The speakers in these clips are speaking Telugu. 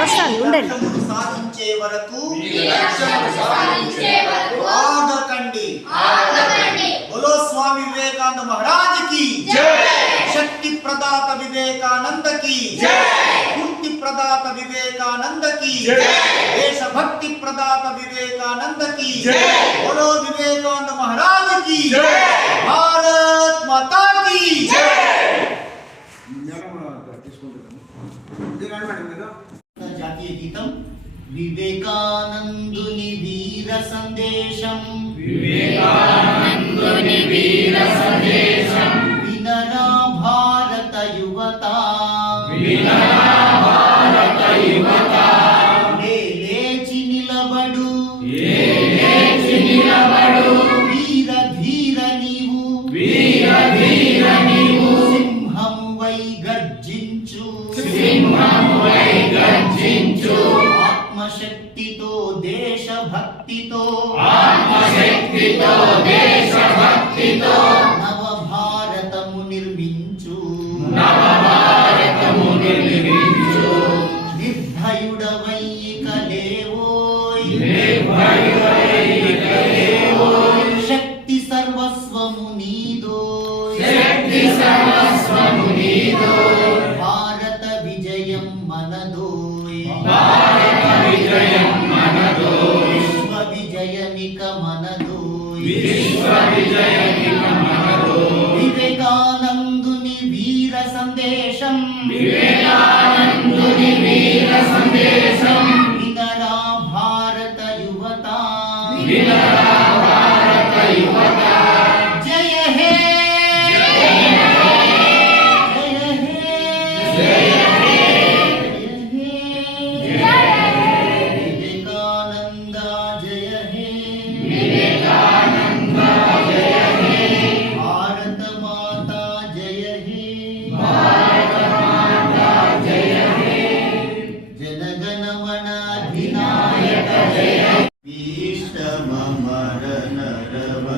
వస్తాను ఉండండి. సాధించే వరకు ఆగకండి. బోలో స్వామి వివేకానంద మహారాజ్కి శక్తి ప్రదాత వివేకానంద కి పూర్తి ప్రదాత వివేకానంద కి దేశభక్తి ప్రదాత వివేకానంద కి బోలో వివేకానంద మహారాజ్కి భారత్ మాతా కి జాతీయ గీతం వివేకానందుని వీర సందేశం. వివేకానందుని వీర సందేశం. వినరా భారత యువత. వినరా భారత యువత. లే లేచి నిలబడు. లేచి నిలబడు. వీర ధీర నీవు. వీర ధీర నీవు. సింహమువై గర్జించు దేశభక్తితో. ఆత్మశక్తితో దేశభక్తితో. నవ భారతము నిర్మించు. నవభారతము నిర్మించు. నిర్భయుడవై కలేవోయ్ నిర్భయుడై కలేవోయ్. శక్తి సర్వస్వము నీదోయ్. శక్తి సర్వస్వము నీదో వివేకానందుని వీర సందేశం వివేకానందుని వీర సందేశం వినరా భారత యువత వినరా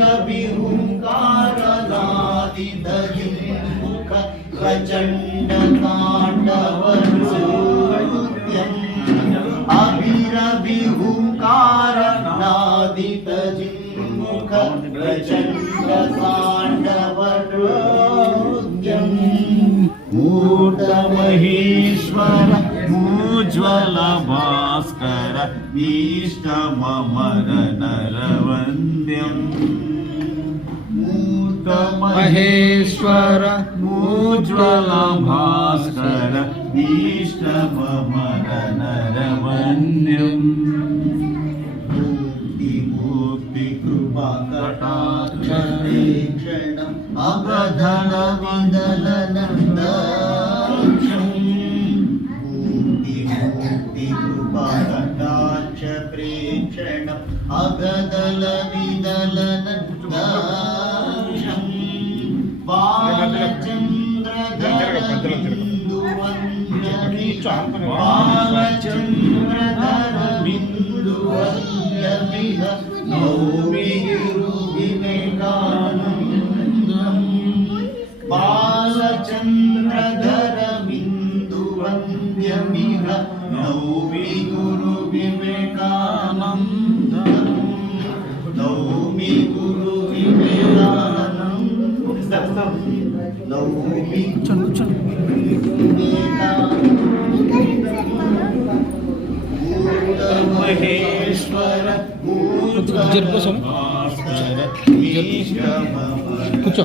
रवि हुङ्कारनादिदहिन्मुख प्रचण्डताण्डवनृत्यम् अभिरवि हुङ्कारनादिदहिन्मुख प्रचण्डताण्डवनृत्यम् मूर्तमहेश्वर मूज्ज्वलभा मिष्टममनर वन्द्यम् मूत महेश्वर उज्ज्वलभास्कर मिष्टममनरवन्द्यम् भूतिभूतिकृपाक्षलेक्षणम् अवधन ప్రేక్షణం అగదల విదలన బాలచంద్రధర బిందు బాలచంద్రధర బిందువంజమిహ నౌమి బాలచంద్రధర బిందువంజమిహ నౌమి గురు నౌమి గురు వివేకానందం జరుపు స్వామి. కూర్చో.